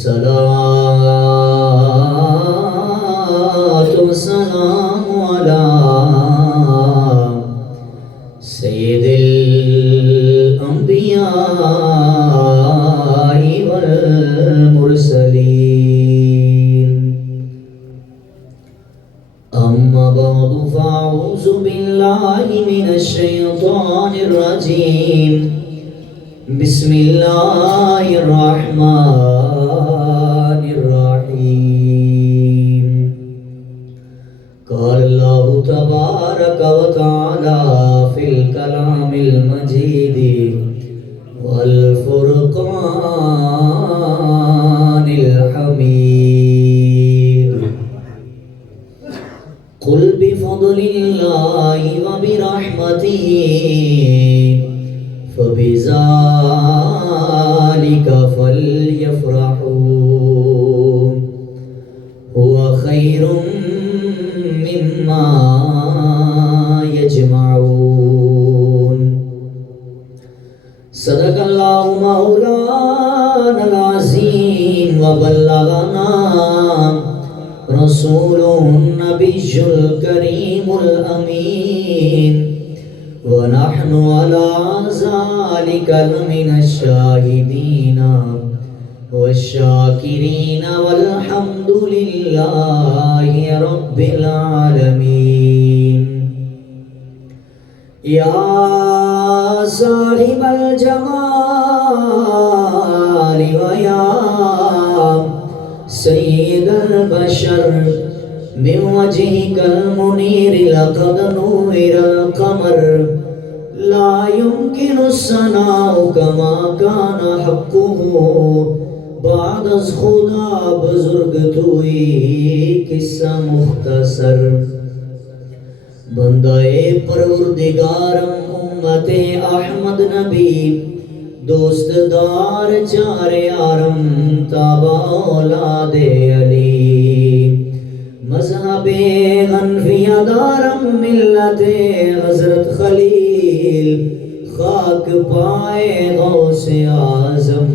الصلاة والسلام على سيد الأنبياء والمرسلين أما بعد فأعوذ بالله من الشيطان الرجيم بسم الله الرحمن الرحيم قال الله تبارك وتعالى في الكلام المجيد والفرقان الحميد قل بفضل الله وبرحمته فبذلك فليفرحوا هو خير مما يجمعون صدق الله مولانا العظيم وبلغنا رسوله النبي الكريم الأمين ونحن على ذلك من الشاهدين والشاكرين والحمد لله رب العالمين يا صاحب الجمال ويا سيد البشر من وجهك المنير لقد نور القمر لا يمكن الثناء كما كان حقه بعد از خدا بزرگ توئی قصہ مختصر بندہ پروردگارم امت احمد نبی دوست دار چار یارم تابع اولاد علی مذہب حنفیہ دارم ملت حضرت خلیل خاک پائے غوث اعظم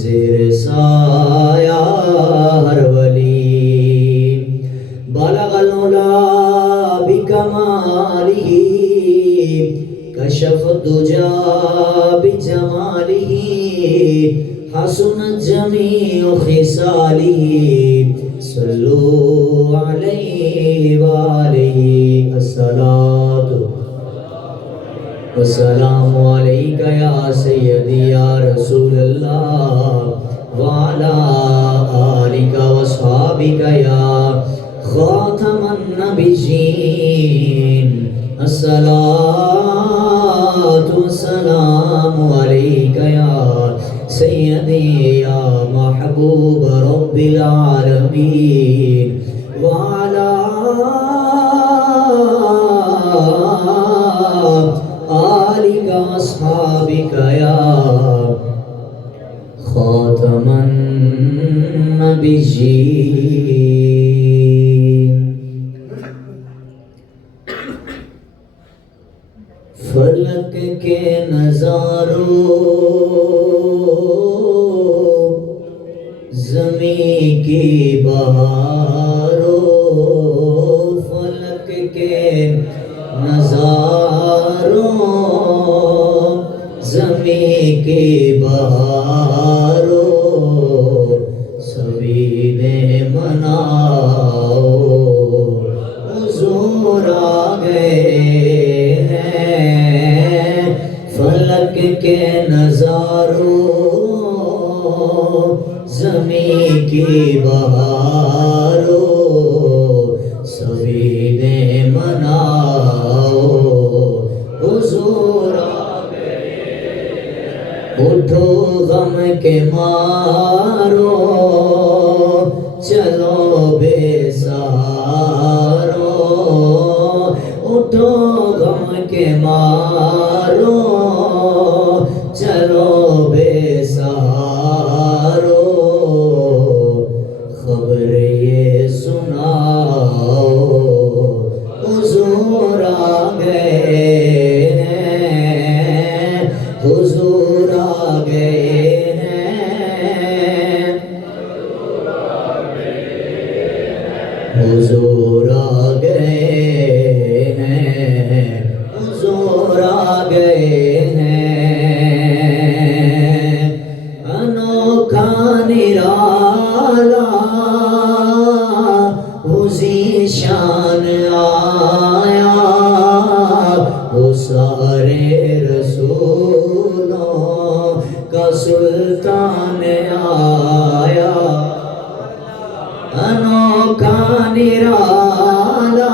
زیر سایہ ہر ولی بلغ العلا بکمالہ کشف الدجا بجمالہ حسنت جمیع خصالہ صلو علیہ وآلہ الصلاة والسلام علیکہ یا سیدی یا رسول اللہ وعلا آلکہ واصحابکہ یا خاتم النبیین الصلاة والسلام علیکہ یا سیدی یا محبوب رب العالمین وعلا آلک اصحابک یا خاتم النبیین فلک کے نظاروں زمین کی بہاروں فلک کے نظاروں زمین کی بہاروں سوینے مناؤ حضور آ گئے ہیں فلک کے نظاروں زمین کی بہاروں سوینے مناؤ حضور آ گئے اٹھو غم کے مارو چلو بے سہارو اٹھو غم کے مارو چلو بے سہارو خبر یہ سناؤ حضور آ گئے ہیں حضور آ گئے ہیں کا سلطان آیا انوکھا نرالا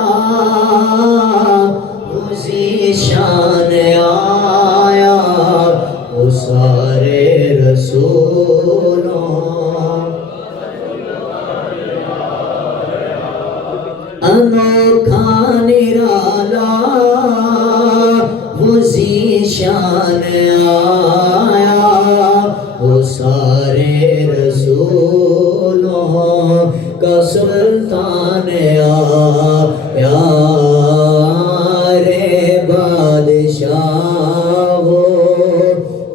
اسی شان آیا وہ سارے رسولوں انوکھا نرالا اسی شان آیا وہ سارے رسولوں کا سلطان آیا رے بادشاہ ہو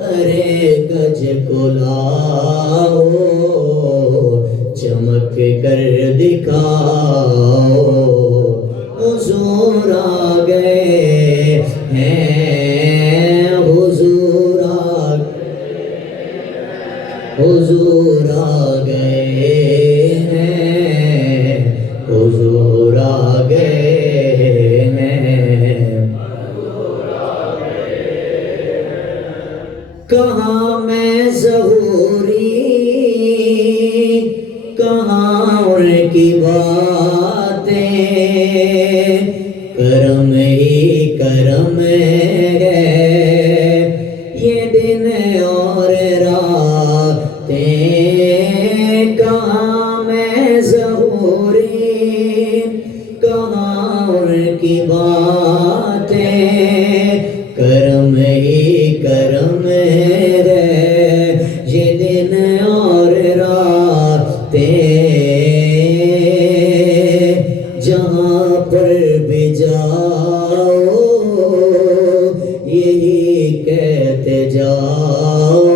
ارے گج کو لاؤ چمک کر دکھاؤ حضور آ گئے ہیں حضور آ گئے ہیں حضور آ گئے ہیں کہاں میں ظہوری کہاں ان کی باتیں کرم ہی کرم ہے یہ دن اور راتیں کہاں میں ظہوری کہاں ان کی باتیں کرم ہی کرم ہے یہ دن اور راتیں جہاں پر بھی جاؤ یہی کہتے جاؤ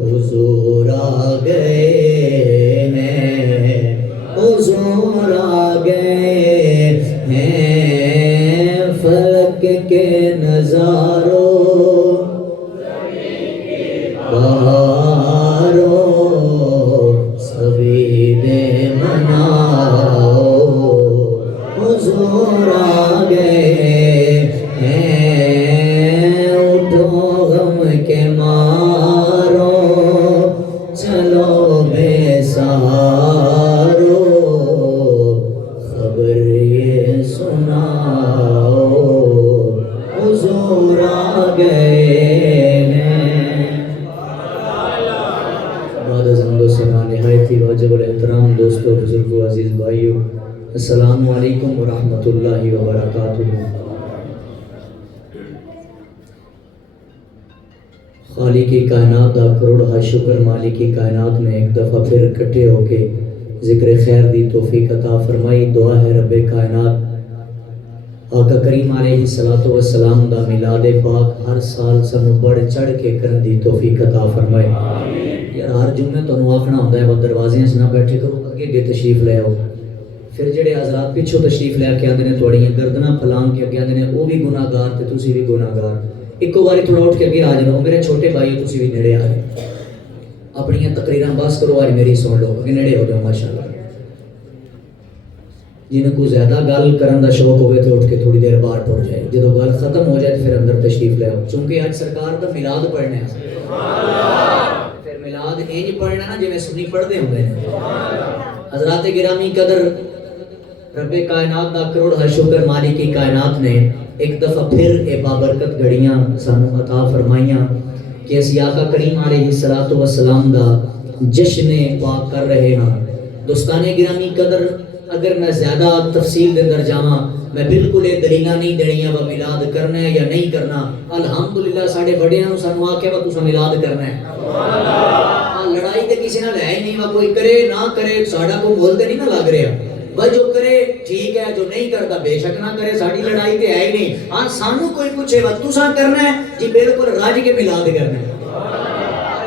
حضور آ گئے ہیں حضور آ گئے ہیں فلک کے نظاروں بہاروں سبھی دے مناؤ حضور آ گئے ہیں اٹھو غم کے مارو چلو بے سہارو خبر یہ سناؤ حضور آ گئے ہیں بعد از حمد و ثنا نہایت ہی واجب الاحترام دوستو بزرگو عزیز بھائیو السلام علیکم ورحمۃ اللہ وبرکاتہ خالق کائنات دا کروڑ شکر مالک کائنات نے ایک دفعہ پھر اکٹھے ہو کے ذکر خیر دی توفیق عطا فرمائی دعا ہے رب کائنات آقا کریم علیہ الصلوۃ والسلام دا میلاد پاک ہر سال سانو بڑھ چڑھ کے کرن دی توفیق عطا فرمائے یار ہر جمعے تانوں آکھنا ہوندا ہے وہ دروازے وچ نہ بیٹھے کرو اگے اگے تشریف لے آؤ پھر جڑے حضرات پیچھوں تشریف لے کے آندے نے تواڈیاں گردناں پھلان کے اگے آندے نے وہ بھی گناہگار تے تسی بھی گناہگار ایکو باری تھوڑا اٹھ کے اگے آ جاؤ میرے چھوٹے بھائی تسی بھی نیڑے آ جاؤ اپنی تقریراں بس کرو آج میری سن لو اگے نیڑے ہو جاؤ ماشاءاللہ جنہیں کو زیادہ گل کرن دا شوق ہوئے تو اٹھ کے تھوڑی دیر باہر ٹر جائے جدو گل ختم ہو جائے پھر اندر تشریف لے آؤ چونکہ آج سرکار دا میلاد پڑھنے ہیں پھر میلاد انج پڑھنا نا جی میں سنی پڑھتے ہوں گے حضرات گرامی قدر رب کائنات دا کروڑ شکر مالک کائنات نے ایک دفعہ پھر اے بابرکت گھڑیاں سانو عطا فرمائیاں کہ اسی آقا کریم علیہ الصلوۃ والسلام دا جشن پاک کر رہے ہاں دوستان گرامی قدر اگر میں زیادہ تفصیل دے اندر جاواں میں بالکل یہ دلیلاں نہیں دینیاں وہ میلاد کرنا ہے یا نہیں کرنا الحمدللہ ساڈے بڑیاں سانو آکھیا وا تساں میلاد کرنا ہے سبحان اللہ لڑائی تے کسی نال ہے ہی نہیں وا کوئی کرے نہ کرے ساڈا کوئی مول تے نہیں نہ لگ رہا بھائی جو کرے ٹھیک ہے جو نہیں کرتا بے شک نہ کرے ساڈی لڑائی تے ہے ہی نہیں ہاں سانو کوئی پوچھے وا تساں کرنا ہے جی بالکل راج کے میلاد کرنا ہے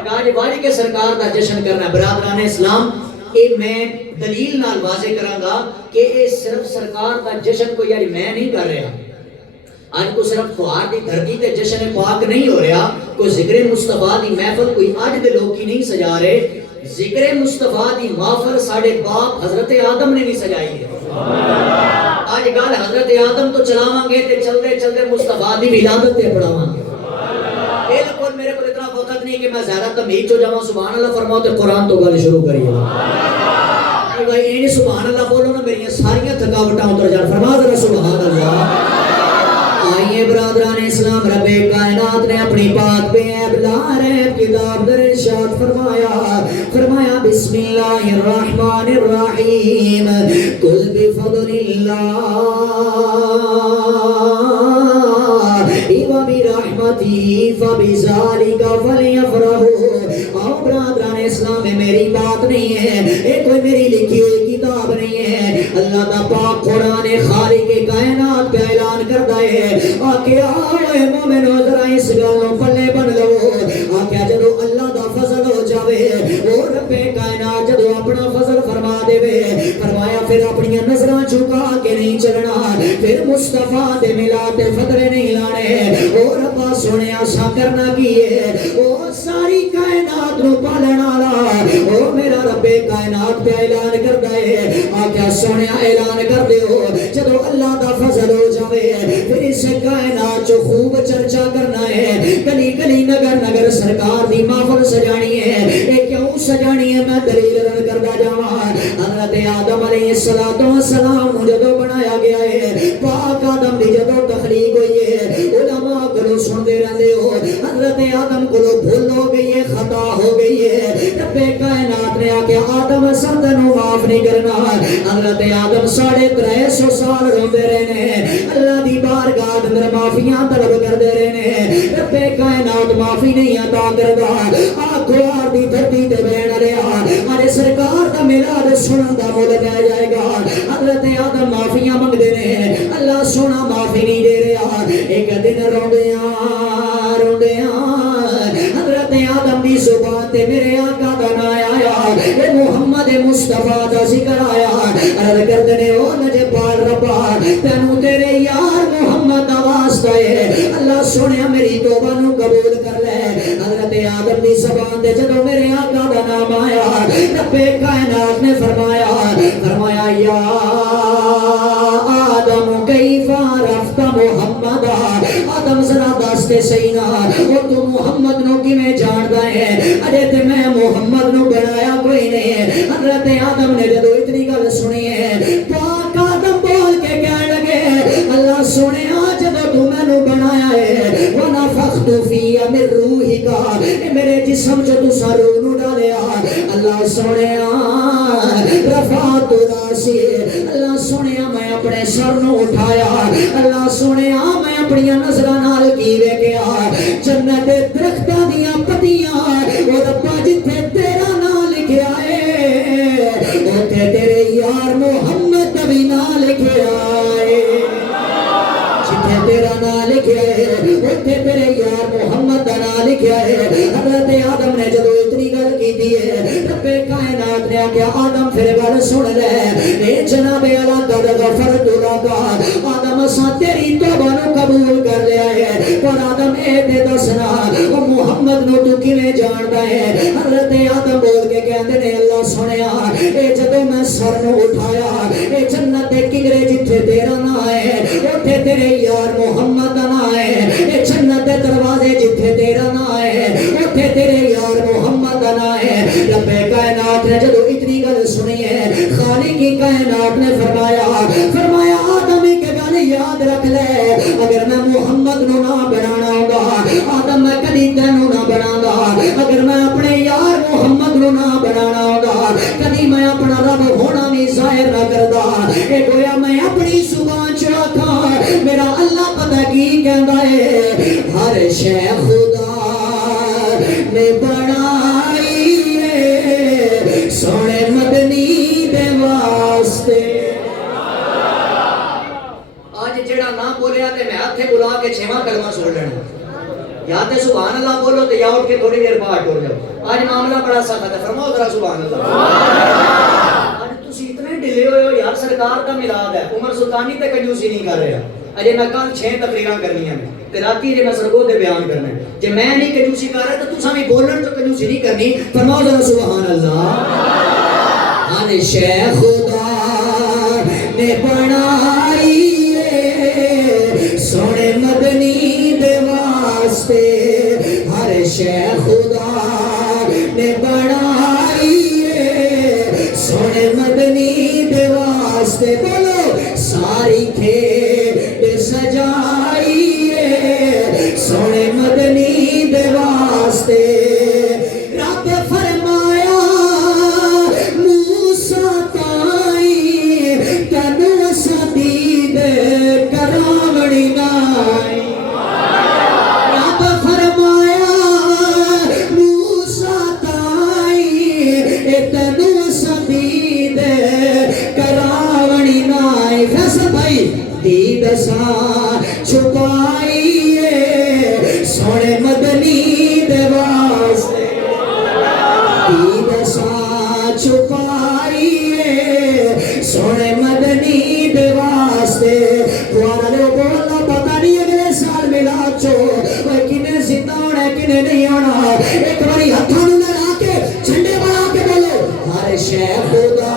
راج واج کے سرکار دا جشن کرنا ہے برادران اسلام اے میں دلیل نال واضح کراں گا کہ اے صرف سرکار دا جشن کو یعنی میں نہیں کر رہا آج کو صرف فوار دی دھرتی تے جشن پاک نہیں ہو رہا کوئی ذکر مصطفیٰ دی محفل کوئی آج دے لوگ کی نہیں سجا رہے ذکر مصطفیٰ دی محفل ساڑھے باپ حضرت آدم نے بھی سجائی ہے آج گال حضرت آدم تو چلاواں گے تے چلتے چلتے مصطفیٰ دی ولادت تے پڑھاواں گے بالکل میرے کو اتنا وقت نہیں کہ میں زیادہ تمیز ہو جاؤں سبحان اللہ فرماؤ تو قرآن تو گل شروع کریے بھائی یہ سبحان اللہ بولو نا میری ساریاں تھکاوٹاں اتر جان فرما ذرا سبحان اللہ آئیے برادران اسلام رب کائنات نے اپنی پاک بے عیب لا ریب کتاب در ارشاد فرمایا بسم اللہ الرحمن الرحیم قل بفضل اللہ وبرحمتہ فبذالک فلیفرحوا آؤ برادران اسلام میں میری بات نہیں ہے یہ کوئی میری لکھی ہوئی کتاب نہیں ہے اللہ دا پاک قرآن خالق کائنات پہ اعلان کرتا ہے آکے آئے مومنو ذرا اس گلوں پلے بن لو آکے جدو اللہ دا فضل ہو جاوے او رب کائنات جدو اپنا فضل فرما دے فرمایا پھر اپنی نظریں جھکا کے نہیں چلنا پھر مصطفیٰ دے ملاد دے فطرے نہیں لانے او ربا سنیا سا کرنا کیے او ساری کائنات نو پالنا لا او میرا رب کائنات پہ اعلان کرتا ہے آکے سنیا اعلان کر دے ہو جدو اللہ دا فضل ہو جاوے پھر اس کائنات جو خوب چرچا کرنا ہے گلی گلی نگر نگر سرکار دی محفل سجانی ہے اے کیوں سجانی ہے میں دلیل رن کردا جاواں حضرت آدم علیہ السلام جدو بنایا گیا ہے پاک آدم دی جدو تخلیق ہوئی ہے علماء کو سن دے رہندے ہو حضرت آدم کو بھول ہو گئی ہے خطا ہو گئی ہے رب کائنات نے آکے آدم سندنو معاف نہیں کرنا حضرت آدم 350 سال روندے رہنے اللہ دی بارگاہ اندر معافیاں طلب کردے رہنے رب کائنات معافی نہیں عطا کردا آکھو آر دی دھرتی تے بہن رہا ہمارے سرکار دا میلاد سنن دا مول پہ جائے گا حضرت آدم معافیاں منگدے نے اللہ سونا معافی نہیں دے رہا ایک دن روندیاں حضرت آدم دی زبان تے میرے آقا دا نام آیا اے محمد مصطفیٰ دا ذکر آیا عرض کردے نے او نجے پال ربا تینوں تیرے یار محمد دا واسطہ ہے اللہ سونے میری توبہ نو قبول کر لے حضرت آدم دی زبان تے جدو میرے آقا دا نام آیا رب کائنات نے فرمایا یا آدم کیف عرفت محمد آدم ذرا دستے صحیح نا وہ تو محمد نو کیویں جاندا ہے اجے تے میں محمد نو بنایا کوئی نہیں حضرت آدم نے جدو اتنی گل سنی ہے پاک آدم بول کے کہنے لگے اللہ سنیا جدو تو میں نو بنایا ہے ونفخت فی من روحک میرے جسم جو تو سا روح نو ڈالیا اللہ سنیا رفعت راسی اللہ سنیا میں اپنے سر نو اٹھایا اللہ سنیا میں اپنی نظراں نال کی ویکھیا جنت دے درختاں دیاں پتیاں او ربا جتھے تیرا نام لکھیا ہے اوتھے تیرے یار محمد دا بھی نام لکھیا ہے جتھے تیرا نام لکھیا ہے اوتھے تیرے یار محمد دا نام لکھیا ہے حضرت آدم نے جدو اتنی گل کیتی ہے رب کائنات نے آکھیا آدم پھر گل سن لے اے جناب اعلی قد غفرت لک آدم اساں تیری توبہ نو قبول کر لیا ہے پر آدم اے تے دسنا او محمد نو تو کیویں جاندا ہے حضرت آدم بول کے کہندے نے اللہ سنیا اے جدوں میں سر نو اٹھایا اے جنت دے کنگرے جتھے تیرا نام ہے اوتھے تیرے یار محمد دا نام ہے اے جنت دے دروازے جتھے تیرا نام ہے اوتھے تیرے یار محمد دا نام ہے رب کائنات نے جدوں اتنی گل سنی ہے خالق کی کائنات نے فرمایا آدم ایک گل یاد رکھ لے اگر میں محمد نو نہ بنانا ہوگا آدم میں کدی تینوں نہ بنانا اگر میں اپنے یار محمد نو نہ بنانا ہوگا کدی میں اپنا رب ہونا بھی ظاہر نہ کردا اے گویا میں اپنی زبان چ آکھاں میرا اللہ پتہ کی کہندا ہے ہر شے خدا نے بنائی ہے سونے مدنی دے واسطے آج جڑا نہ بولیا تے میں ہاتھے بلا کے چھواں کلمہ سن لینا یا تے سبحان اللہ بولو تے یا اٹھ کے تھوڑی دیر بعد ٹور جاؤ آج معاملہ بڑا سخت ہے فرماؤ ذرا سبحان اللہ آج تسی اتنے ڈلے ہوئے ہو یار سرکار دا میلاد ہے عمر سلطانی تے کنجوسی نہیں کر رہا اجے میں کل 6 تقریراں کرنیاں نے تے راتی جے میں سرگو دے بیان کرنا ہے جے میں نہیں کنجوسی کر رہا تے تساں بھی بولن تو کنجوسی نہیں کرنی فرماؤ ذرا سبحان اللہ ہر شے خدا نے بنائی ہے سونے مدنی دے واسطے ہر شے خدا خدا نے بنائی ہے سونے مدنی دے واسطے بولو ساری کھیت سجائی ہے سونے مدنی دے واسطے رب فرمایا موسیٰ تائی تینوں سدید کراوڑی نائی رب فرمایا موسیٰ تائی تینوں سدید کراوڑی نائی فیصل بھائی دید سا چھپائی ہے سونے مدنی دے واسطے دید سا چھپائی ہے سونے مدنی دے واسطے قرآن علیہ بولنا پتہ نہیں اگلے سال میلاد چو وہ کنے زندہ ہونا ہے کنے نہیں ہونا ایک باری ہتھوں لڑا کے جھنڈے بنا کے بولو ہر شے خدا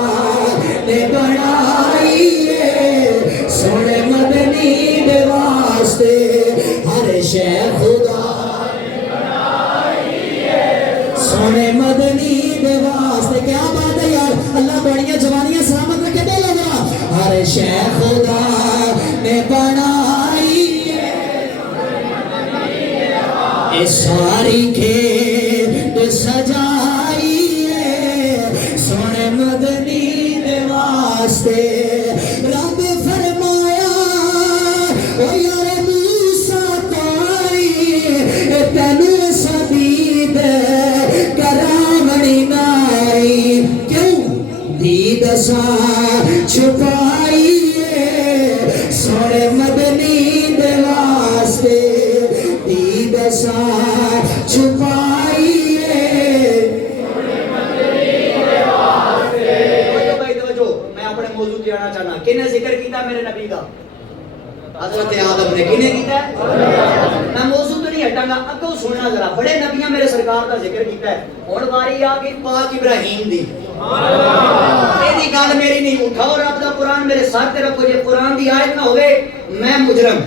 نے بنائی ہے سونے مدنی دے واسطے ہر شے خدا سونے مدنی دے واسطے کیا بات ہے یار اللہ بڑیاں جوانیاں سلامت رکھے بولو گا ہر شے خدا نے بنائی ہے اے ساری کھیت سجائی ہے سونے مدنی دے واسطے رب فرمایا او یار موسیٰ تائی تینوں سدید کراوڑی نائی کیوں دید سا چھپائی ہے سونے مدنی دے واسطے دید سا چھپائی ہے میں اپنے موضوع کی آنا چاہنا کنے ذکر کیتا میرے نبی کا حضرت آدم نے کنے کیتا ہے میں موضوع تو نہیں ہٹاں گا اگوں سننا ذرا بڑے نبیاں میرے سرکار کا ذکر کیتا ہے ہن باری آ گئی پاک ابراہیم دی ایدی گل میری نہیں اٹھاؤ رب دا قرآن میرے ساتھ تے رکھو جے قرآن دی آیت نہ ہوئے میں مجرم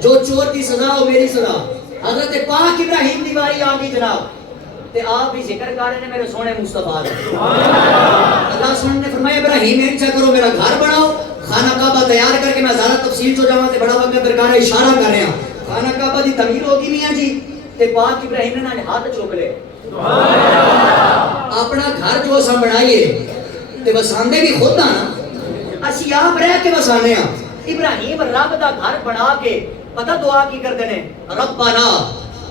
جو چور دی سزا ہو میری سزا حضرت پاک ابراہیم دی باری آ گئی جناب تے آپ بھی ذکر کر رہے ہیں میرے سونے مصطفیٰ اللہ سبحانہ نے فرمایا ابراہیم انچا کرو میرا گھر بناؤ خانہ کعبہ تیار کر کے میں زیادہ تفصیل چو جاواں تے بڑا وقت درکار ہے اشارہ کر رہے ہیں خانہ کعبہ دی تعمیر ہوگی میاں جی تے پاک ابراہیم نے ہاتھ چوک لے اپنا گھر جو اساں بنائیے تے وساندے بھی خود نا اسی آپ رہ کے وسانے ہاں ابراہیم رب دا گھر بنا کے پتہ دعا کی کردے نے ربنا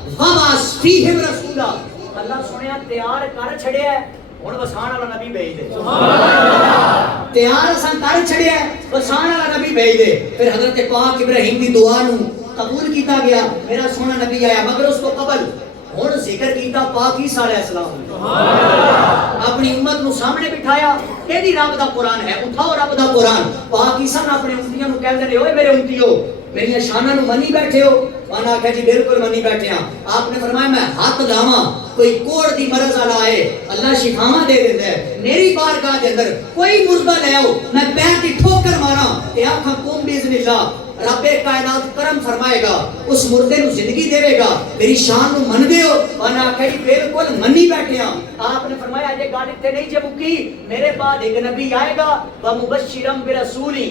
وبعث فیہم رسولا اللہ سنیا تیار کر چھڑیا ہے ہن وسان والا نبی بھیج دے تیار اساں کر چھڑیا ہے وسان والا نبی بھیج دے پھر حضرت پاک ابراہیم دی دعا نو قبول کیتا گیا میرا سونا نبی آیا مگر اس کو قبل ہن ذکر کیتا پاک عیسیٰ علیہ السلام اپنی امت نو سامنے بٹھایا کیڑی رب دا قرآن ہے اٹھاؤ رب دا قرآن پاک عیسیٰ نے اپنے امتیاں نو کہندے نے اوئے میرے امتیو میری شانہ نو منی بیٹھے ہو وانا کہا جی بالکل منی بیٹھے ہیں آپ نے فرمایا میں ہاتھ لاواں کوئی کوڑ دی مرض والا آئے اللہ شفاواں دے دیتا ہے میری بارگاہ دے اندر کوئی مردہ لے آؤ میں پیر دی ٹھوکر ماراں تے آکھاں قوم باذن اللہ رب کائنات کرم فرمائے گا اس مردے نو زندگی دے گا میری شان نو من دے ہو وانا کہا جی بالکل منی بیٹھے ہیں آپ نے فرمایا یہ گل اتنے نہیں جب کی میرے بعد ایک نبی آئے گا ومبشرم برسولی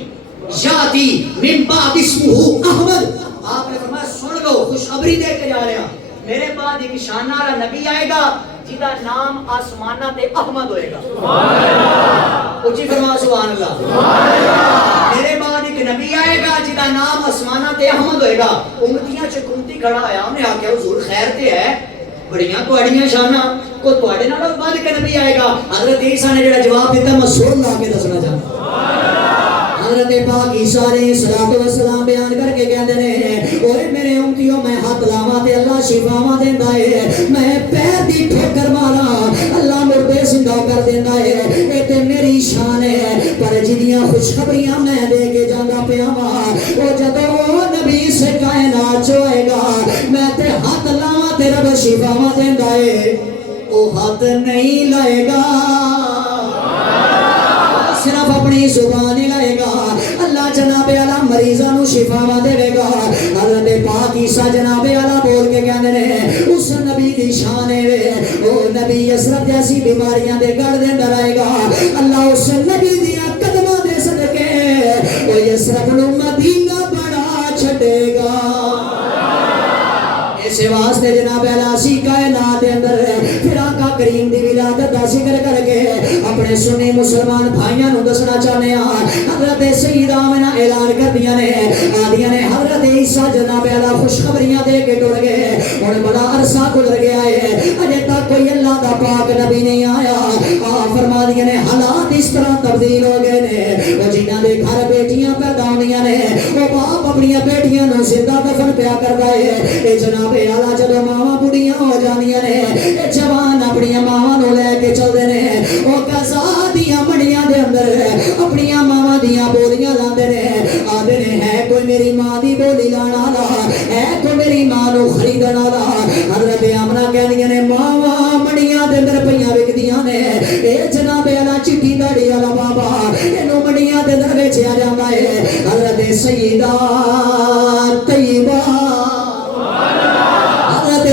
یاتی من بعد اسمہ احمد آپ نے فرمایا سن لو خوشخبری دے کے جا رہے ہیں میرے بعد ایک شان والا نبی آئے گا جدا نام آسمانہ تے احمد ہوئے گا سبحان اللہ اونچی فرما سبحان اللہ سبحان اللہ میرے بعد ایک نبی آئے گا جدا نام آسمانہ تے احمد ہوئے گا امتیاں چکمتی کھڑا آیا انہیں آکھیا حضور خیر تے ہے بڑیاں کوڑیاں شانہ کو توڑے نالوں بعد ایک نبی آئے گا حضرت عیسیٰ نے جڑا جواب دیتا میں سور لا کے دسنا چاہتا حضرت پاک عیسیٰ علیہ السلام بیان کر کے کہندے نے اوے میرے امتیوں میں ہاتھ لاواں تے اللہ شفاواں دیندا ہے میں پیر دی ٹھوکر ماراں اللہ مردے زندہ کر دیندا ہے اے تے میری شان ہے پر جدیاں خوشخبریاں میں دے کے جاندا پیا وا او جدوں نبی سے کائنات چ ہوئے گا میں تے ہاتھ لاواں تے رب شفاواں دیندا ہے او ہاتھ نہیں لائے گا صرف اپنی زبان ہی لائے گا اللہ جناب اعلی مریضاں نو شفاواں دے گا حضرت پاک عیسیٰ جناب اعلی بول کے کہندے نے اس نبی دی شان ہے او نبی اشرف جیسی بیماریاں دے گڑ دے اندر آئے گا اللہ اس نبی دیاں قدماں دے صدقے او اشرف نو مدینہ بڑا چھڈے گا اس واسطے جناب اعلی کائنات دے اندر پھر آقا کریم دی ولادت دا ذکر کر کے اپنے سنی مسلمان بھائیاں نو دسنا چاہنے ہاں حضرت سیدہ آمنہ اعلان کر دیا نے آدیاں نے حضرت عیسیٰ جناب اعلی خوشخبریاں دے کے ٹر گئے اور بڑا عرصہ گزر گیا ہے اجے تک کوئی اللہ دا پاک نبی نہیں آیا فرما دیا نے حالات اس طرح تبدیل ہو گئے نے وہ جنہاں دے گھر بیٹیاں پیدا ہوندیاں نے وہ باپ اپنی بیٹیاں نو زندہ دفن پیا کردا ہے اے جناب اعلی جدوں ماواں بڑھیاں ہو جاندیاں نے اے جوان اپنی ماواں نو لے کے چلدے نے او قضا دیاں منڈیاں دے اندر اپنی ماواں دیاں بولیاں لاندے نے آدھے نے ہے کوئی میری ماں دی بولی لانا والا ہے کوئی میری ماں نو خریدن والا حضرت آمنہ کہندیاں نے ماواں منڈیاں دے اندر پیاں وکدیاں نے اے جناب اعلی چٹی داڑھی والا بابا اینو منڈیاں دے اندر ویچیا جاندا ہے حضرت سیدہ طیبہ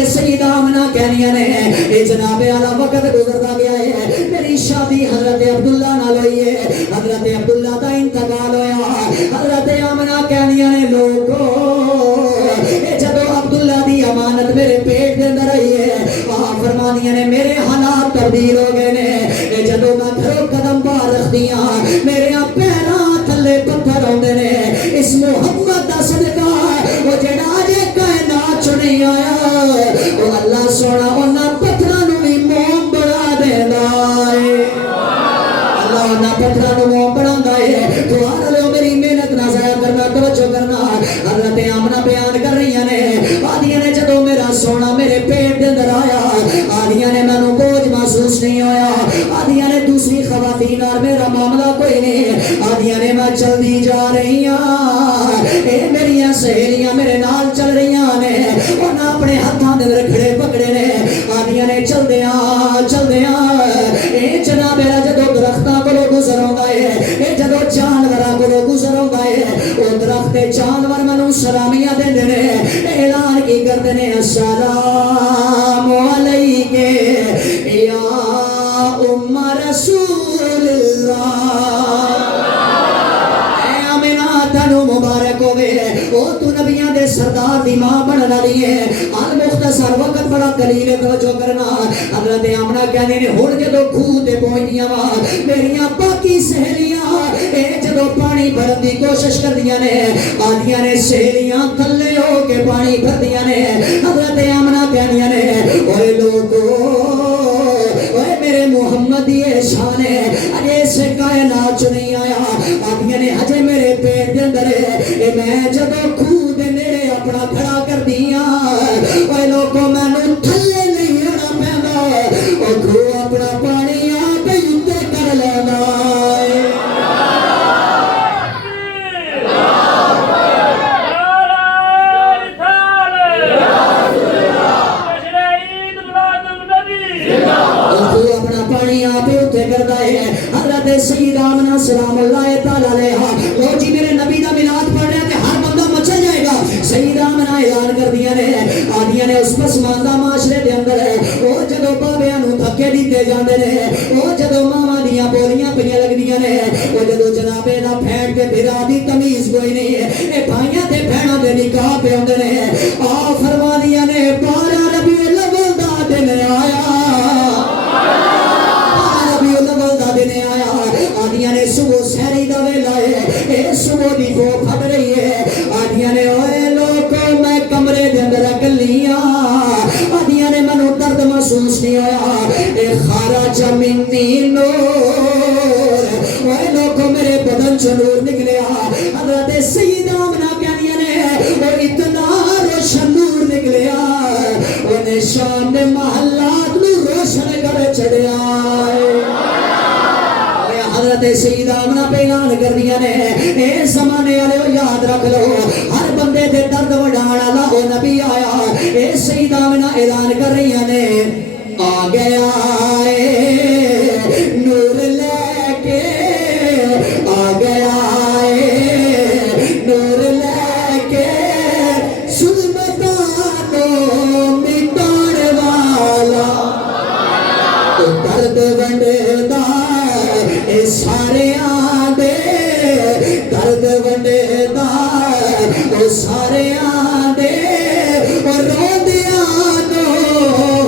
سیدہ آمنہ کہنیاں نے اے جناب اعلی وقت گزرتا گیا ہے میری شادی حضرت عبداللہ نال ہوئی ہے حضرت عبداللہ دا انتقال ہویا حضرت آمنہ کہنیاں نے لوگو اے جدو عبداللہ دی امانت میرے پیٹ دے اندر آئی ہے فرمانیاں نے میرے حالات تبدیل ہو گئے نے اے جدو میں گھروں قدم باہر رکھ دیاں میرے پیراں تھلے پتھر ہوندے نے اس محمد دا صدقہ وہ جڑا جے کائنات چنے آیا وہ اللہ سونا انہاں پتھراں نو بھی موم بنا دیندا ہے اللہ انہاں پتھراں نو موم بناوندا ہے دعا لو میری محنت نہ ضائع کرنا توجہ کرنا حضرت آمنہ بیان کر رہی نے آدیاں نے جدوں میرا سونا میرے پیٹ دے اندر آیا آدیاں نے مینوں بوجھ محسوس نہیں ہویا آدیاں نے دوسری خواتین اور میرا معاملہ کوئی نہیں آدیاں نے میں چلدی جا رہی ہاں اے میریاں سہیلیاں میرے نال چل رہی نے انہاں اپنے ہتھاں دے اندر کھڑے پکڑے نے آدیاں نے چلدیاں اے جناب اعلی جدوں درختاں کولوں گزر ہوندا ہے اے جدوں جانوراں کولوں گزر ہوندا ہے او درخت تے جانور مینوں سلامیاں دیندے نے اعلان کی کردے نے السلام علیکم یا ام رسول اللہ تنو مبارک ہوئے او تو نبیان دے سردار دی ماں بڑھنا لیے المختصر وقت بڑا قلیل توجہ کرنا حضرت آمنہ کہنے نے ہوڑ جدو کھوتے پوئنیاں ماں میریاں باقی سہلیاں اے جدو پانی بھرن دی کوشش کر دیا نے آدیاں نے سہلیاں تھلے ہو کے پانی بھر دیا نے حضرت آمنہ کہنیاں نے اوے لوگو اوے میرے محمد یہ شان ہے اجے سے کائنات چ نہیں آیا آدیاں نے اجے میرے پیٹ دے اندر اے میں جدو خود دے نیڑے اپنا کھڑا کر دیاں اوے لوگو مینوں تھلے نہیں آنا پیندا او خو اپنا پانی آپ ہی اُتے کر لینا حضرت سیدہ آمنہ سلام اللہ تعالیٰ علیہا وہ جی میرے نبی دا میلاد پڑھ رہے تھے ہر بندہ مچل جائے گا سیدہ آمنہ اعلان کر دیا نے آدیاں نے اس پسماندہ معاشرے دے اندر ہے وہ جدو بابیاں نو دھکے دیتے جاندے نے وہ جدو ماما دیاں بولیاں پہیاں لگ دیاں نے وہ جدو جنابے دا پھینٹ کے بھرا دی تمیز کوئی نہیں ہے اے بھائیاں تے بہنوں دے نکاح پہ ہوندے نے فرما دیا نے پارا ربی الاول دا دن آیا آدیاں نے صبح سہری دا ویلا ہے اے صبح دی بو پھٹ رہی ہے آدیاں نے اوے لوگو میں کمرے دے اندر اکلیاں آدیاں نے منو درد محسوس نہیں ہویا اے خارج منی نور اوے لوگو میرے بدن چ نور نکلیا حضرت سیدہ آمنہ کہنیاں نے او اتنا روشن نور نکلیا او نشان دے محلات نو روشن کر چڑیا حضرت سیدہ آمنہ پہ اعلان کر دیا نے اے زمانے والے یاد رکھ لو ہر بندے دے درد وڈانا لا او نبی آیا اے سیدہ آمنہ اعلان کر رہی نے آ گیا اے نور لے کے آ گیا اے ونڈدا اے سارے آدے درد ونڈدا اے سارے آدے روندیاں نو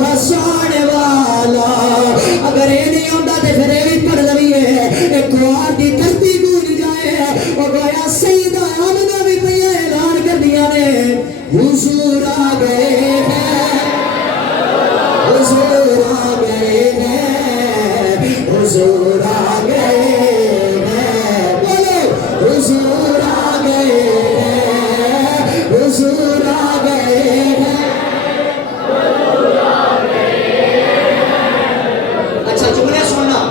ہسان والا اگر یہ نہیں ہوتا تو پھر یہ بھی پڑھ لویے ایک وار دی دھرتی گونج جائے وہ گویا سیدہ آمنہ بھی پہ اعلان کر دیا نے حضور آ گئے ہیں حضور آ گئے ہیں حضور آ گئے ہیں بولو حضور آ گئے ہیں حضور آ گئے ہیں اچھا جملے سننا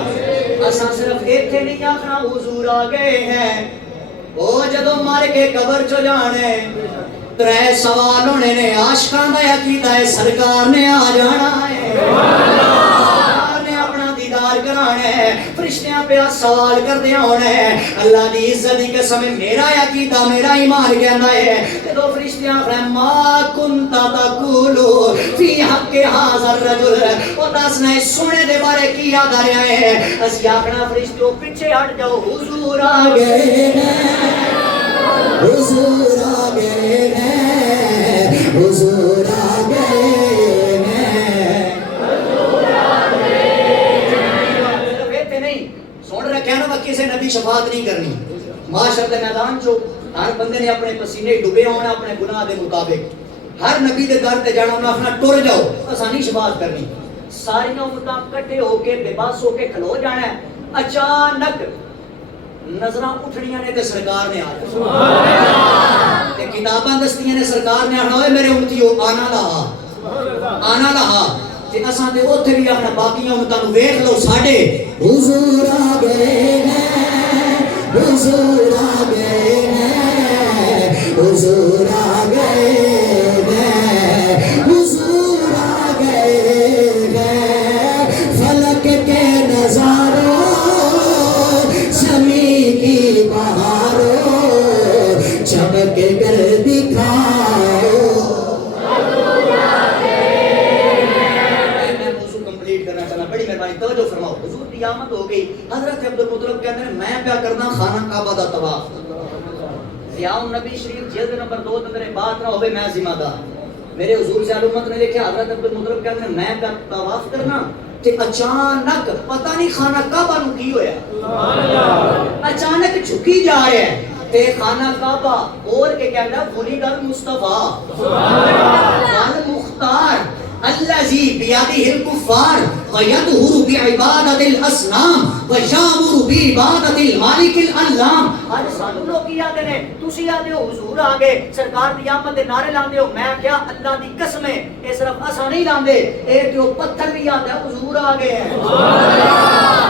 اساں صرف ایتھے نہیں آخنا حضور آ گئے ہیں وہ جدو مر کے قبر چ جانے ترے سوال ہونے نے عاشقاں دا عقیدہ ہے سرکار نے آ جانا ہے سرکار نے اپنا دیدار کرانا ہے فرشتیاں پہ سوال کردے ہونے اللہ دی عزت دی قسم میرا عقیدہ میرا ایمان کہنا ہے جدو فرشتیاں فرمایا ما کنت تقولو فی حق ھذا الرجل او دسنا سونے دے بارے کی یاد آ رہا ہے اسی آکھنا فرشتیوں پیچھے ہٹ جاؤ حضور آ گئے ہیں حضور آ گئے ہیں حضور آ گئے ہیں حضور آ گئے ہیں صرف ایتھے نہیں سن رکھیا نا کسی نبی شفاعت نہیں کرنی معاشر دے میدان چو ہر بندے نے اپنے پسینے ڈبے ہونا اپنے گناہ دے مطابق ہر نبی دے در تے جانا انہاں اپنا ٹر جاؤ اساں نہیں شفاعت کرنی ساری امتاں کٹھے ہو کے بے بس ہو کے کھلو جانا ہے اچانک نظراں اٹھڑیاں نے تے سرکار نے آ جانا تے کتاباں دستیاں نے سرکار نے آنا ہوئے میرے امتیو آنا لہا تے اساں تے اوتھے بھی آنا باقیاں امتاں نو ویکھ لو ساڈے حضور آ گئے ہیں حضور آ گئے ہیں حضور آ گئے ہیں حضور آ گئے ہیں فلک کے نظاروں شمی کی بہاروں چمک کر دکھاؤ حضور آ گئے ہیں میں موضوع کمپلیٹ کرنا چاہنا بڑی مہربانی توجہ فرماؤ حضور کی آمد ہو گئی حضرت عبدالمطلب کہتے ہیں میں پیا کرنا خانہ کعبہ دا طواف ضیاء النبی شریف جلد نمبر 2 میرے بات نہ ہوئے میں ذمہ دار میرے حضور سے علومت نے لکھا حضرت عبدالمطلب کہتے ہیں میں پیا طواف کرنا تے اچانک پتہ نہیں خانہ کعبہ نو کی ہویا اچانک جھکی جا رہا ہے تے خانہ کعبہ اور کے کہندا ولید المصطفی المختار الذي بيده الكفار ويدهر بعبادة الأصنام ويأمر بعبادة المالك الأعلام آج سانو لوگ کی آتے ہیں تسی آتے ہو حضور آگے سرکار دی آمد دے نعرے لاندے ہو میں کیا اللہ دی قسم ہے اے صرف اساں نہیں لاندے اے جو پتھر بھی آتا ہے حضور آگے ہیں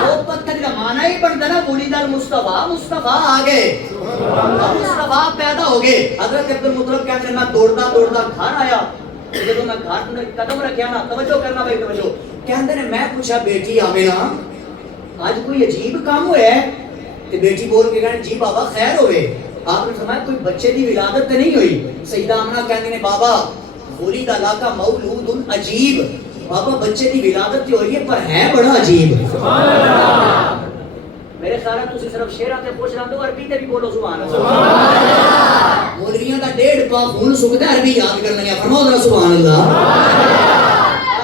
وہ پتھر دا معنی ہی بنتا نا ولید المصطفی مصطفی آگے مصطفی پیدا ہو گئے حضرت عبدالمطلب کہتے ہیں میں دوڑتا گھر آیا جب میں گھر میں قدم رکھیا نا توجہ کرنا بھائی توجہ کہندے نے میں پوچھا بیٹی آمینہ آج کوئی عجیب کام ہویا ہے تے بیٹی بول کے کہنے جی بابا خیر ہوئے آپ نے فرمایا کوئی بچے دی ولادت تے نہیں ہوئی سیدہ آمنہ کہندے نے بابا ولید علاقہ مولود عجیب بابا بچے دی ولادت تے ہوئی ہے پر ہے بڑا عجیب سبحان اللہ میرے خیال ہے تسی صرف شعراں تے پوچھ رہے ہو عربی تے بھی بولو سبحان اللہ مولویاں دا 1.5 پا خون سکدا عربی یاد کرنا ہے فرماؤ ذرا سبحان اللہ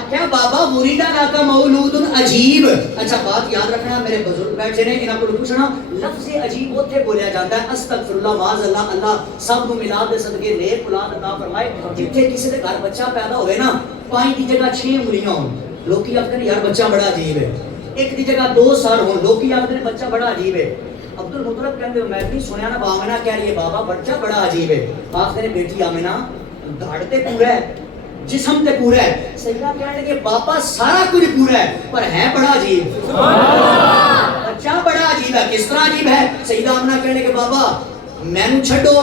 کیا بابا ولید علاقہ مولود عجیب اچھا بات یاد رکھنا میرے بزرگ بیٹھے نے انہاں کو پوچھنا لفظ عجیب اوتھے بولیا جاتا ہے استغفر اللہ معاذ اللہ اللہ سب کو میلاد دے صدقے نیک اولاد عطا فرمائے جتھے کسی دے گھر بچہ پیدا ہوئے نا 5 دی جگہ 6 انگلیاں ہون لوکی آکھدے نے یار بچہ بڑا عجیب ہے ایک دی جگہ 2 سر ہون لوکی آکھدے نے بچہ بڑا عجیب ہے عبدالمطلب کہندے میں بھی سنیا نا آمنہ کہہ رہی ہے بابا بچہ بڑا عجیب ہے آکھدے نے بیٹی آمنہ دھڑ تے پورا ہے جسم تے پورا ہے سیدہ کہنے لگے بابا سارا کچھ پورا ہے پر ہے بڑا عجیب بچہ بڑا عجیب ہے کس طرح عجیب ہے سیدہ آمنہ کہنے لگے بابا میں نو چھڈو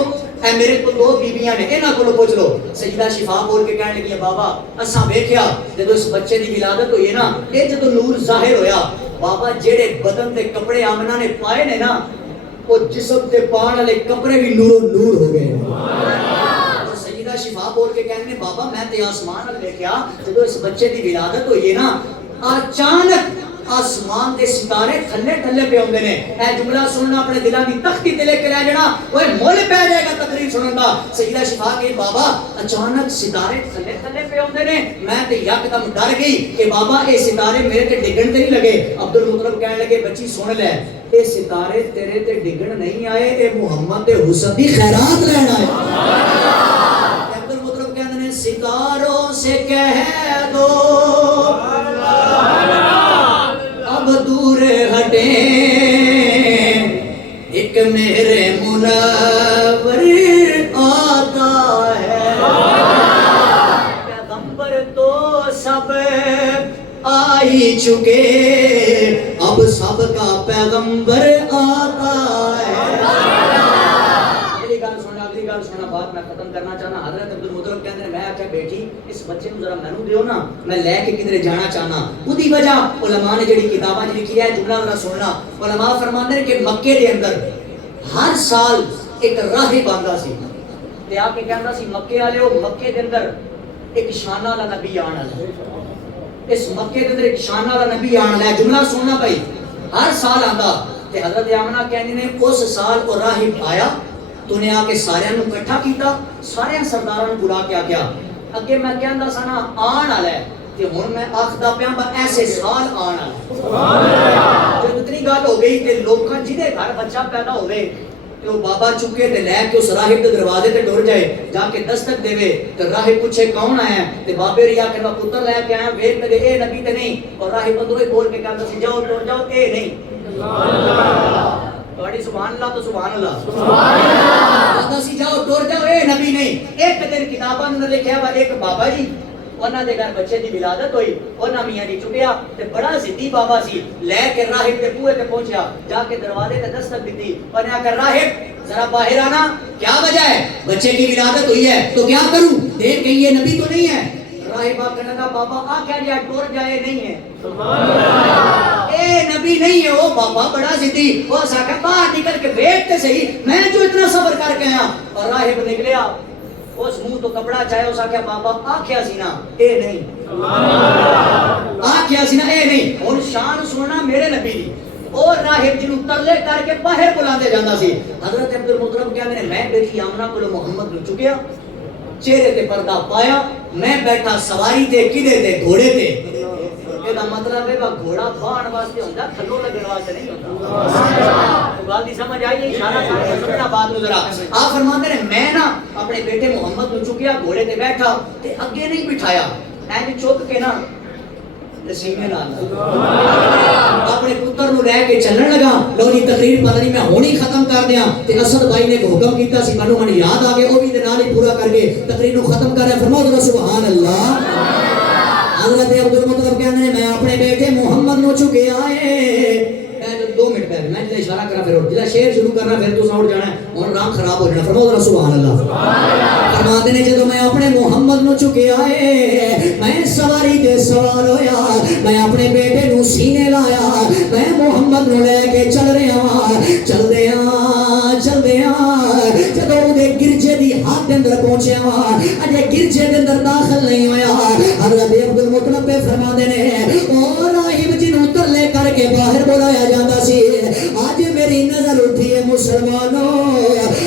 اے میرے کو 2 بیبیاں نے انہاں کولوں پوچھ لو سیدہ شفا بول کے کہنے لگی بابا اساں ویکھیا جدوں اس بچے دی ولادت ہوئی ہے نا اے جدوں نور ظاہر ہویا بابا جڑے بدن تے کپڑے آمنہ نے پائے نے نا وہ جسم تے پاؤں والے کپڑے بھی نور و نور ہو گئے اور سیدہ شفا بول کے کہنے بابا میں تے آسمان ال دیکھیا جدوں اس بچے دی ولادت ہوئی ہے نا آسمان دے ستارے تھلے تھلے پہ ہوندے نے. اے جملہ سننا اپنے دلاں دی تختی تے لے کے لے جانا, اوے مول پہ جائے گا تقریر سنن دا. سیدہ شفا کے بابا اچانک ستارے تھلے تھلے پہ ہوندے نے, میں تے یکدم ڈر گئی کہ بابا اے ستارے میرے تے ڈگن تے نہیں لگے. عبد المطلب کہنے لگے بچی سن لے, اے ستارے تیرے تے ڈگن نہیں آئے, اے محمد تے حسن دی خیرات لین آئے. عبد المطلب کہندے نے ستاروں سے کہہ دو اب دور ہٹیں, ایک میرے منور آتا ہے. پیغمبر تو سب آ ہی چکے, اب سب کا پیغمبر آتا ہے. اگلی گل سننا بات میں ختم کرنا چاہنا. حضرت عبد المطلب کہندے میں آکھیا بیٹی اس بچے نوں ذرا مینوں دیو نا, میں لے کے کدھر جانا چاہنا. اودی وجہ علماء نے جڑی کتاباں وچ لکھی ہے جملہ ذرا سننا. علماء فرماندے نے کہ مکے دے اندر ہر سال ایک راہب آندا سی تے آ کے کہندا سی مکے والےو مکے دے اندر ایک شان والا نبی آن والا ہے, اس مکے دے اندر ایک شان والا نبی آن والا ہے. جملہ سننا بھائی, ہر سال آندا. تے حضرت آمنہ کہندی نے اس سال وہ راہب آیا تو نے آ کے سارے نوں اکٹھا کیتا, سارے سرداراں نوں بلا کے آکھیا اگے میں کہندا سا نا آن والا ہے تے ہن میں آکھدا پیا با ایسے سال آن والا ہے. سبحان اللہ. جب اتنی گل ہو گئی تے لوکاں جدے گھر بچہ پیدا ہوے تے وہ بابا چکے تے لے کے اس راہب دے دروازے تے ٹر جائے, جا کے دستک دے تے راہب پوچھے کون آیا ہے تے بابے ریا کہ میں پتر لے کے آیا ویکھ تے اے نبی تے نہیں, اور راہب اندروں ہی بول کے کہندا سی جاؤ ٹر جاؤ اے نہیں. سبحان اللہ. تہاڈی سبحان اللہ تو سبحان اللہ. سبحان اللہ. کہندا سی جاؤ ٹر جاؤ اے نبی نہیں. ایک دن کتاباں اندر لکھیا وا ایک بابا جی انہاں دے گھر بچے دی ولادت ہوئی, انہاں میاں جی چکیا تے بڑا ضدی بابا سی, لے کے راہب دے بوئے تے پہنچیا, جا کے دروازے تے دستک دتی, انہاں کہا راہب ذرا باہر آنا, کیا وجہ ہے؟ بچے کی ولادت ہوئی ہے تو کیا کروں, دیکھ کہیں یہ نبی تو نہیں ہے. راہب کہنے لگا بابا آ کہہ دیا ٹر جائے نہیں ہے. سبحان اللہ. اے نبی نہیں ہے. وہ بابا بڑا ضدی, وہ ساکھا باہر نکل کے بیٹھ تے صحیح, میں جو اتنا صبر کر کے آیا. اور راہب نکلیا, اس منہ تو کپڑا چاہے, اس آکھیا بابا آکھیا سی نا اے نہیں. سبحان اللہ. آکھیا سی نا اے نہیں. ہن شان سننا میرے نبی دی. اور راہب جنوں ترلے کر کے باہر بلاندے جاندا سی. حضرت عبد المطلب کہندے نے میں بیٹی آمنہ کولوں محمد نوں چکیا, چہرے تے پردہ پایا, میں بیٹھا سواری تے کدے تے گھوڑے تے. اے دا مطلب ہے گھوڑا باہن واسطے ہوندا, تھلوں لگن واسطے نہیں ہوندا. گل دی سمجھ آئی؟ اشارہ کر کے سمجھنا بات نوں ذرا. آپ فرماندے نے میں نا اپنے بیٹے محمد نوں چکیا, گھوڑے تے بیٹھا تے اگے نہیں بٹھایا, اینج چک کے نا سینے نال اپنے پتر نوں لے کے چلن لگا. لو جی تقریر پتہ نہیں میں ہونی ختم کر دیاں تے اسد بھائی نے حکم کیتا سی, مینوں من یاد آ گیا, او بھی دے نال ہی پورا کر کے تقریر نوں ختم کر رہا. فرماؤ ذرا سبحان اللہ. حضرت عبد المطلب کہندے نے میں اپنے بیٹے محمد نوں چکیا اے. 2 منٹ پہلے میں جے اشارہ کرا پھر جے شعر شروع کرنا پھر تو اٹھ جانا ہے, ہن رام خراب ہو جانا. فرماؤ ذرا سبحان اللہ. سبحان اللہ. فرماتے نے جدوں میں اپنے محمد نوں چکیا اے, میں سواری تے سوار ہویا, میں اپنے بیٹے نوں سینے لایا, میں محمد نوں لے کے چل رہا ہاں. چلدیاں جدوں دے گرجے دی حد دے اندر پہنچیا ہاں, اجے گرجے دے اندر داخل نہیں ہویا. حضرت عبد المطلب پہ فرماندے نے او راہب جنوں ترلے کر کے باہر بلایا جاندا سی, آج میری نظر اٹھی ہے مسلمانوں,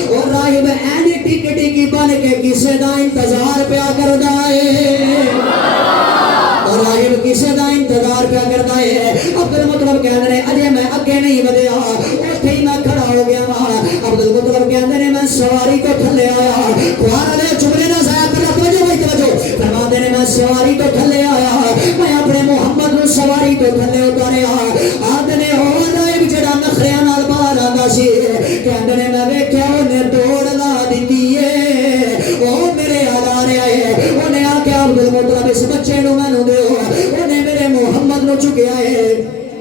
اور راہب اینی ٹک ٹکی بن کے کسے دا انتظار پیا کردا ہے, اور راہب کسے دا انتظار پیا کردا ہے. عبد المطلب کہندے نے اجے میں اگے نہیں ودیا, اوتھے ہی میں کھڑا ہو گیا وا. عبد المطلب کہندے نے میں سواری تو تھلے آیا, قرآن والے جملے نہ ضائع کرنا, توجہ بھائی توجہ. فرماندے نے میں سواری تو تھلے آیا, میں اپنے محمد نوں سواری تو تھلے اتاریا. آدھے نے اور راہب جڑا نخریاں نال باہر آندا سی, کہندے نے میں ویکھیا اونے دوڑ لا دتی اے, او میرے آ رہا ہے. اونے آکھیا عبد المطلب اس بچے نوں مینوں دیو, اونے میرے محمد نوں چکیا اے,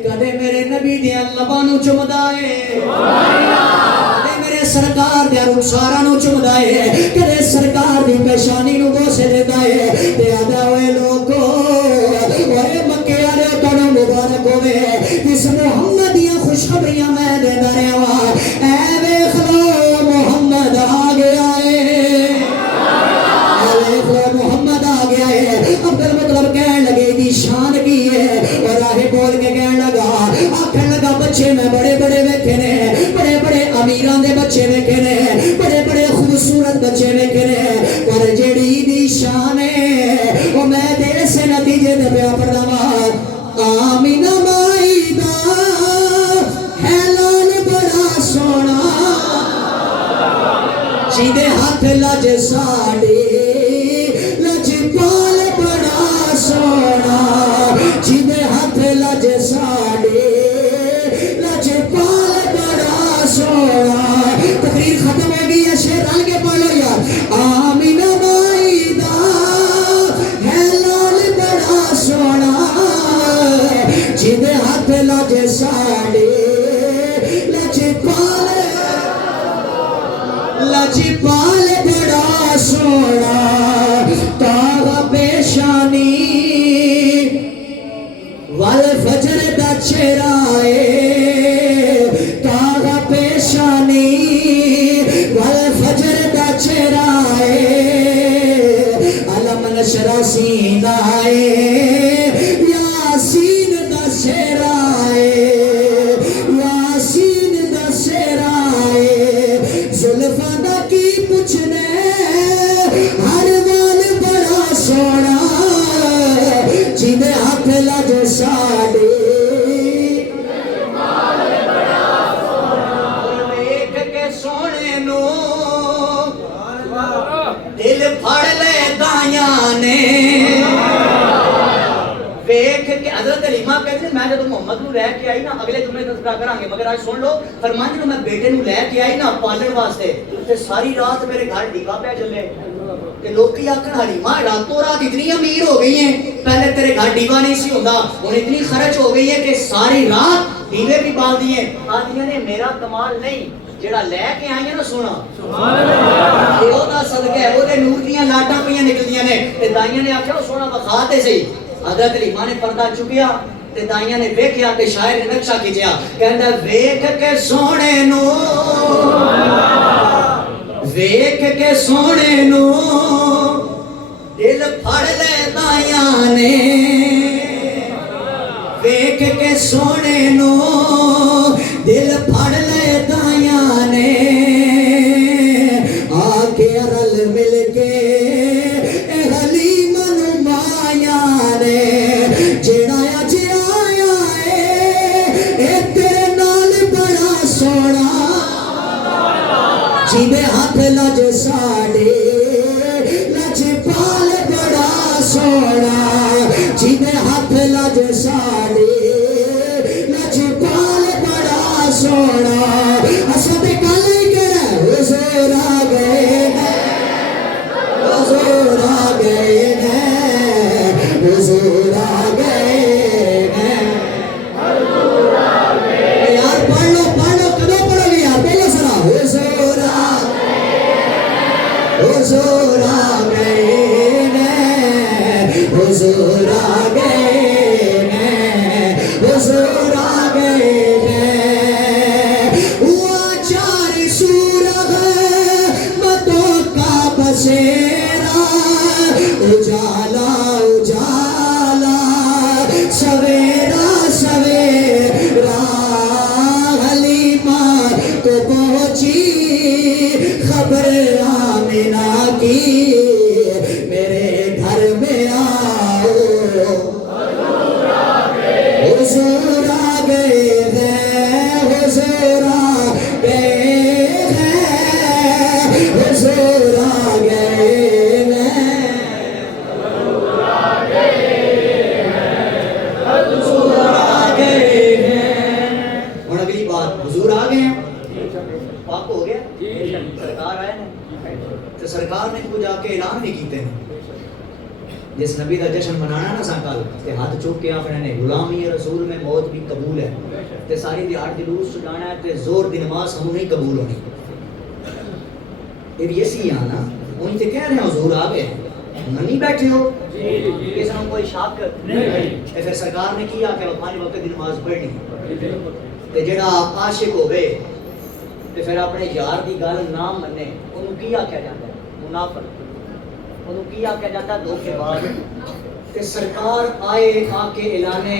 کدے میرے نبی دیاں لباں نوں چمدا اے, کدے میرے سرکار دے رخساراں نوں چمدا اے, کدے سرکار دی پیشانی نوں بوسے دیندا اے. تے آدا اوے لوکو, اوے مکے والے تانوں مبارک ہوے, اس محمد دیاں خوشخبریاں میں دیندا رہیا وا. اے ویکھ لو محمد آ گیا اے, اے ویکھ لو محمد آ گیا اے. عبد المطلب کہن لگے دی شان کی ہے, اور راہ بول کے کہن لگا بچے میں بڑے بڑے ویکھے نے بڑے بڑے امیراں دے بچے ویکھے نے بڑے بڑے خوبصورت بچے ویکھے نے پر جڑی دی شان ہے او میں دے سے نتیجے دے پیا پڑھاواں آمینہ مائی دا ہے لال بڑا سونا جیدے ہاتھ لج ساڑے لج پال بڑا سونا جیدے ہاتھ لج ساڑے لج پال بڑا سونا تقریر ختم ہو گئی ہے شیر رل کے پڑھو یار آمینہ مائی دا ہے لال بڑا سونا جیدے ہاتھ لج ساڑے لج پال لجپال بڑا سونا تاغ پیشانی والفجر دا چہرائے تاغ پیشانی والفجر دا چہرائے علم نشرہ سینائے یاسین دا چہرائے یاسین دا چہرائے زلفاں دا کی پوچھنے ہر وال بڑا سونا جیدے ہاتھ لج ساڑے ویکھ کے سونے نو دل پھڑ لے دایاں نے ویکھ کے حضرت علیمہ کہتے ہیں میں جب محمد نو لے کے آئی نا اگلے جمعے تذکرہ کریں گے مگر آج سن لو فرمان جب میں بیٹے نو لے کے آئی نا پالن واسطے تے ساری رات میرے گھر ڈیگا پہ چلے کہ لوگ کی آکھن حلیمہ راتوں رات اتنی امیر ہو گئی ہیں پہلے تیرے گھر ڈیگا نہیں سی ہوندا ہن اتنی خرچ ہو گئی ہے کہ ساری رات دیوے بھی بال دیے آدیاں نے میرا کمال نہیں جڑا لے کے آئی ہیں نا سونا سبحان اللہ اے او دا صدقہ ہے او دے نور دیاں لاٹاں پیاں نکلدیاں نے تے دائیاں نے آکھیا او سونا بخا تے صحیح حضرت علیمہ نے پردہ چکیا تے دائیاں نے ویکھیا تے شاعر نے نقشہ کھچیا کہندا ویکھ کے سونے نو ویکھ کے سونے نو دل پھڑ لے دائیاں نے ویکھ کے سونے نو دل پھڑ لے دائیاں نے آ کے رل مل کے اے حلیمہ نو مایا نے جڑا اج آیا اے تیرے نال بڑا سونا جیدے ہاتھ لج ساڑے لج پال بڑا سونا جیدے ہاتھ لج ساڑے لج پال بڑا سونا اساں تے کل ہی کہنا حضور آ گئے حضور آ گئے ہیں حضور آ گئے ہیں یار پڑھ لو کدوں پڑھو گے یار بولو سنا حضور آ حضور آ گئے ہیں حضور آ گئے ہیں حضور آ گئے ہیں ہوا چار سورغ متوں کا بسیرا اجالا اجالا سویرا سویرا حلیمہ کو پہنچی خبر آمنہ کی میرے گھر میں آؤ حضور آ گئے ہیں حضور آ گئے ہیں حضور آ گئے ہیں حضور آ گئے ہیں اور اگلی بات حضور آ گئے ہیں پاک ہو گیا سرکار آئے ہیں تو سرکار نے کو جا کے اعلان نہیں کیتے ہیں جس نبی دا جشن منانا نا سا کل تے ہاتھ چوک کے آخر نے غلامی رسول میں موت بھی قبول ہے تے ساری دیہڑ جلوس سجانا ہے تے زور دی نماز ہم نہیں قبول ہونی یہ بھی ایسی آنا انہیں تے کہہ رہے ہیں حضور آ گئے منی بیٹھے ہو کسی نے کوئی شاک نہیں پھر سرکار نے کیا کہ پانچ وقت کی نماز پڑھنی تے جڑا عاشق ہوئے تے پھر اپنے یار دی گل نہ منے انہوں کی آکھیا جاتا ہے منافق انہوں کی آکھیا جاتا ہے دھوکے باز تے سرکار آئے آ کے اعلانے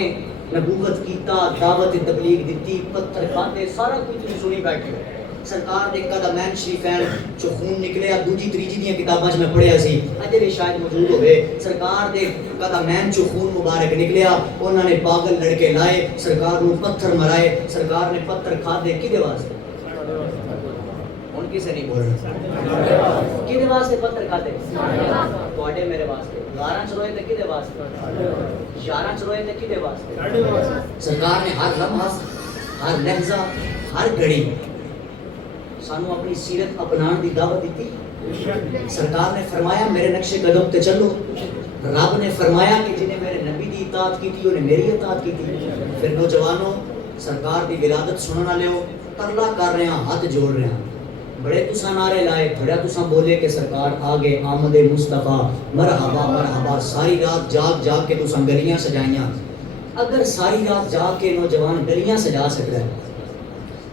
نبوت کیتا دعوت تبلیغ دیتی پتھر کھاتے سارا کچھ تسی سنی بیٹھے ہو سرکار دے قدمین شریفین چو خون نکلیا دوجی تریجی دیاں کتاباں میں پڑھیا سی اجے بھی شاید موجود ہوئے سرکار دے قدمین چو خون مبارک نکلیا انہوں نے پاگل لڑکے لائے سرکار کو پتھر مرائے سرکار نے پتھر کھا دے کدے واسطے ان کی سے نہیں بول رہا کدے واسطے پتھر کھا دے تواڈے میرے واسطے غاراں چروئے تے کدے واسطے یاراں چروئے تے کدے واسطے سرکار نے ہر لمحہ ہر لحظہ ہر گھڑی سانو اپنی سیرت اپنان دی دعوت دیتی سرکار نے فرمایا میرے نقش قدم تے چلو رب نے فرمایا کہ جنہیں میرے نبی دی اطاعت کی تھی انہیں میری اطاعت کی تھی پھر نوجوانوں سرکار دی ولادت سنن والے ہو ترلا کر رہے ہیں ہاتھ جوڑ رہے ہیں بڑے تساں نعرے لائے بڑا تساں بولے کہ سرکار آگے آمد مصطفیٰ مرحبا مرحبا ساری رات جاگ جاگ کے تساں گلیاں سجائیاں اگر ساری رات جاگ کے نوجوان گلیاں سجا سکتا ہے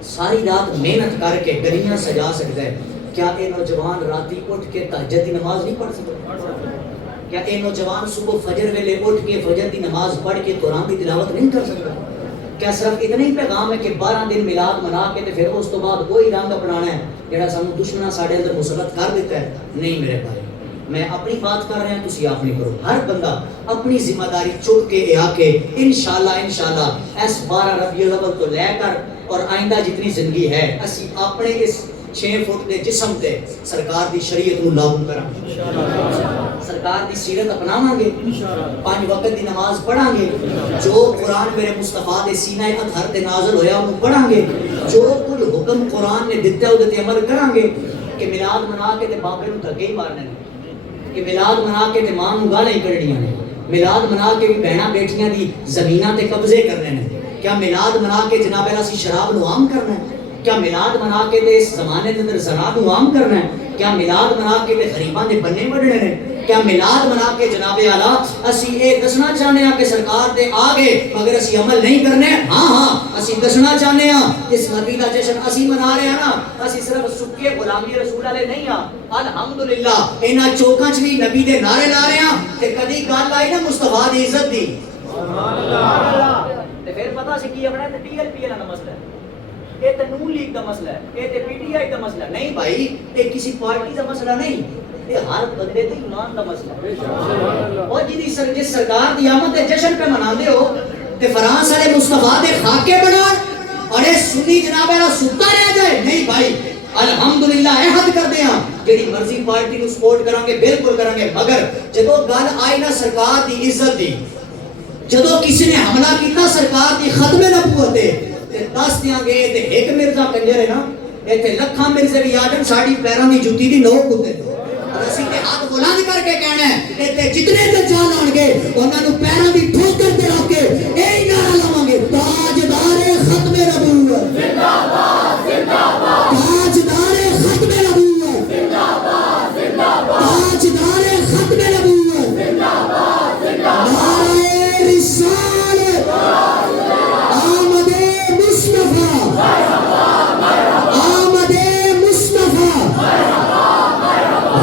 ساری رات محنت کر کے گلیاں سجا سکتا ہے کیا اے نوجوان راتی اٹھ کے تہجد دی نماز نہیں پڑھ سکتا کیا اے نوجوان صبح فجر ویلے اٹھ کے فجر دی نماز پڑھ کے قرآن کی تلاوت نہیں کر سکتا کیا صرف اتنا ہی پیغام ہے کہ 12 دن میلاد منا کے پھر اس تو بعد وہی رنگ اپنانا ہے جہاں سانو دشمناں ساڈے اندر مسلط کر دیتا ہے نہیں میرے بھائی میں اپنی بات کر رہا ہوں تسی آپ نہیں کرو ہر بندہ اپنی ذمہ داری چک کے آ کے انشاءاللہ اس 12 ربیع الاول تو لے کر اور آئندہ جتنی زندگی ہے اسی اپنے اس 6 فٹ دے جسم تے سرکار دی شریعت نو لاگو کراں سرکار دی سیرت اپناواں گے 5 وقت دی نماز پڑھاں گے جو قرآن میرے مصطفیٰ دے سینہ اطہر تے نازل ہویا انہوں پڑھاں گے جو کچھ حکم قرآن نے دیتا ہے تے عمل کراں گے کہ میلاد منا کے تے بابے نو دھکے ہی مارنے کہ میلاد منا کے تے ماں نو گالاں ہی کڈنیاں نے میلاد منا کے بھی بہناں بیٹیاں دی زمیناں تے قبضے کرنے نے کیا میلاد منا کے جناب اللہ سی شراب نو عام کرنا ہے کیا میلاد منا کے تے اس زمانے دے اندر زنا نو عام کرنا ہے کیا میلاد منا کے تے غریباں دے بننے وڈنے نے کیا میلاد منا کے جناب اعلیٰ اسی اے دسنا چاہنے ہیں کہ سرکار دے آگے مگر اسی عمل نہیں کرنے ہاں اسی دسنا چاہنے ہیں اس نبی دا جشن اسی منا رہے ہیں نا اسی صرف سکے غلامی رسول والے نہیں ہیں الحمدللہ انہاں چوکاں چ بھی نبی دے نعرے لا رہے ہیں تے کدی گل آئی نا مصطفیٰ دی عزت دی سبحان اللہ تے پھر پتہ سی کی اپنا تے ٹی ایل پی دا مسئلہ ہے یہ تے نون لیگ دا مسئلہ ہے یہ تے پی ٹی آئی دا مسئلہ نہیں بھائی یہ کسی پارٹی دا مسئلہ نہیں یہ ہر بندے دے ایمان دا مسئلہ ہے اور جس سرکار دی آمد دے جشن پہ مناندے ہو تے فرانس والے مصطفیٰ دے خاکے بنان اور یہ سنی جناب والا ستا رہ جائے نہیں بھائی الحمدللہ عہد کر دیا جڑی مرضی پارٹی نو سپورٹ کران گے بالکل کران گے مگر جدو گل آئی نا سرکار دی عزت دی جدو کسی نے حملہ کیتا سرکار دی ختم نبوت تے دس دیاں گے تے ایک مرزا کنجر ہے نا ایتھے لکھاں مرزے بھی آجن ساڈی پیراں دی جُتی دی نو کتے اور اسی تے ہاتھ بلند کر کے کہنا ہے ایتھے جتنے دجال آن گے انہاں نو پیراں دی ٹھوکر تے رکھ کے اے نعرہ لاواں گے تاجدار ختم نبوت زندہ باد زندہ باد تاجدار ختم نبوت زندہ باد زندہ باد تاجدار ختم نبوت زندہ باد زندہ باد نعرہ رسالت آمد مصطفیٰ آمد مصطفیٰ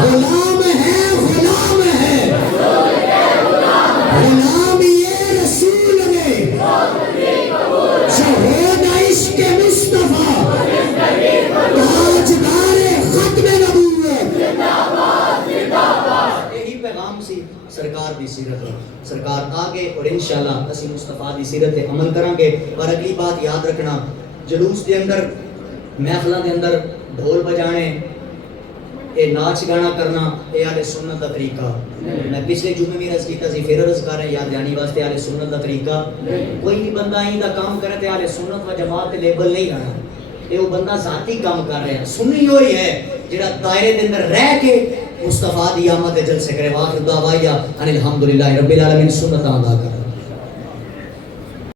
غلام ہے غلام یہ رسول نے شہود عشق مصطفیٰ تاجدار ختم نبوت یہی پیغام سی سرکار دی سیرت سرکار آگے اور انشاءاللہ اسی مصطفیٰ دی سیرت تے عمل کریں گے اور اگلی بات یاد رکھنا جلوس دے اندر محفلاں دے اندر ڈھول بجانے اے ناچ گانا کرنا اے اہل سنت دا طریقہ میں پچھلے جمعے بھی عرض کیتا سی پھر عرض کر رہے یاد جانی واسطے اہل سنت دا طریقہ کوئی بھی بندہ این دا کام کرے تے اہل سنت و جماعت تے لیبل نہیں رہنا اے وہ بندہ ذاتی کام کر رہا ہے سنی ہوئی ہے جڑا دائرے دے اندر رہ کے مصطفیٰ دی آمد جلسے کرے واخر دعوایا ان الحمدللہ رب العالمین سنت ادا کر